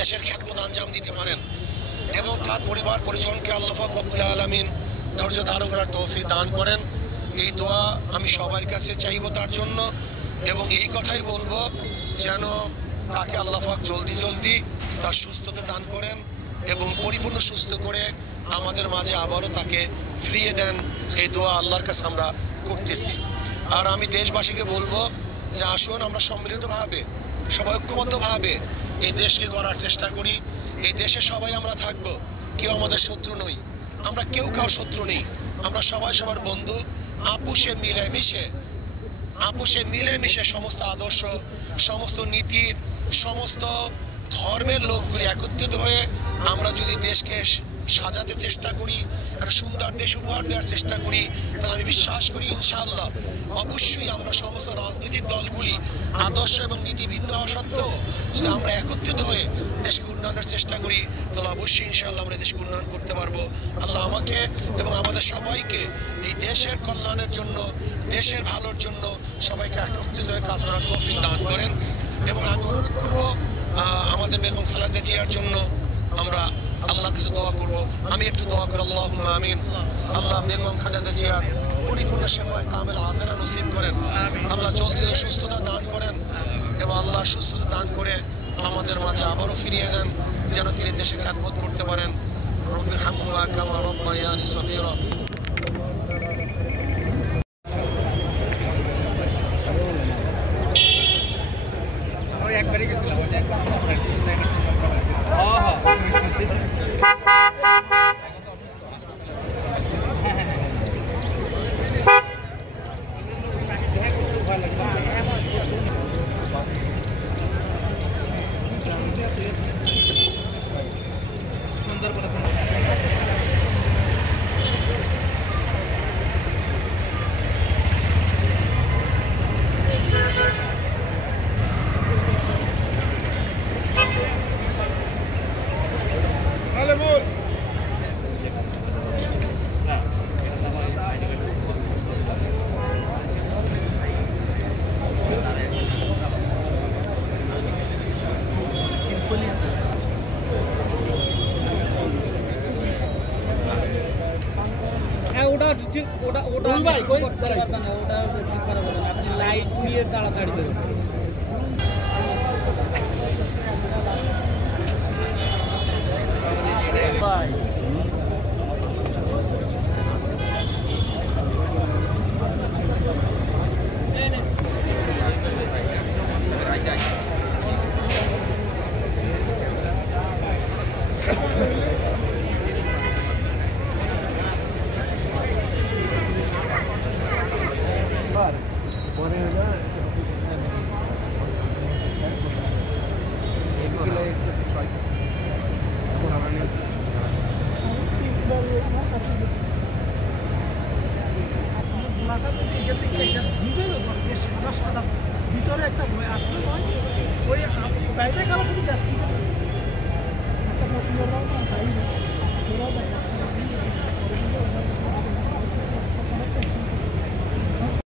দেশের খেদমত আঞ্জাম দিতে পারেন এবং তার পরিবার পরিজনকে আল্লাহ পাক রব্বুল আলামিন ধৈর্য ধারণ করার তৌফিক দান করেন। এই দোয়া আমি সবার কাছে চাইব তার জন্য, এবং এই কথাই বলবো যেন তাকে আল্লাহ পাক জলদি জলদি তার সুস্থতা দান করেন এবং পরিপূর্ণ সুস্থ করে আমাদের মাঝে আবারও তাকে ফিরিয়ে দেন। এই দোয়া আল্লাহর কাছে আমরা করতেছি। আর আমি দেশবাসীকে বলবো যে আসুন আমরা সম্মিলিতভাবে, সবাই ঐক্যবদ্ধভাবে এই দেশকে গড়ার চেষ্টা করি। এই দেশে সবাই আমরা থাকবো, কেউ আমাদের শত্রু নই, আমরা কেউ কারোর শত্রু নেই, আমরা সবাই সবার বন্ধু। আপুষে মিলেমিশে সমস্ত আদর্শ, সমস্ত নীতির, সমস্ত ধর্মের লোকগুলি একত্রিত হয়ে আমরা যদি দেশকে সাজাতে চেষ্টা করি, একটা সুন্দর দেশ উপহার দেওয়ার চেষ্টা করি, তাহলে আমি বিশ্বাস করি ইনশাআল্লাহ অবশ্যই আমরা সমস্ত রাজনৈতিক দলগুলি আদর্শ এবং নীতি ভিন্ন হওয়া সত্ত্বেও যদি আমরা একত্রিত হয়ে দেশকে উন্নয়নের চেষ্টা করি, তাহলে অবশ্যই ইনশাআল্লাহ আমরা দেশকে উন্নয়ন করতে পারবো। আল্লাহ আমাকে এবং আমাদের সবাইকে এই দেশের কল্যাণের জন্য, দেশের ভালোর জন্য সবাইকে একত্রিত হয়ে কাজ করার তৌফিক দান করেন। এবং আমি অনুরোধ করবো আমাদের বেগম খালেদা জিয়ার জন্য আমরা আল্লাহর কাছে দোয়া করব। আমি একটু দোয়া করি, আল্লাহুম্মা আমিন। আল্লাহ বেগম খালেদা জিয়ার পরিপূর্ণ সেবায় কামেল আজরা নসিব করেন, আল্লাহ জলদি সুস্থতা দান করেন এবং আল্লাহ সুস্থতা দান করে আমাদের মাঝে আবারও ফিরিয়ে দেন, যেন তিনি দেশে খেদমত করতে পারেন। রব্বির হামহুমা কামা রাব্বায়ানি সগীরা। একবারই গেছিলাম সুন্দর করে। লাইট দিয়ে তাড়াতাড়ি দেবে। ভিতরে একটা বই আসলে নয়, ওই বাইরে কালো শুধু গ্যাস্ট্রিক একটা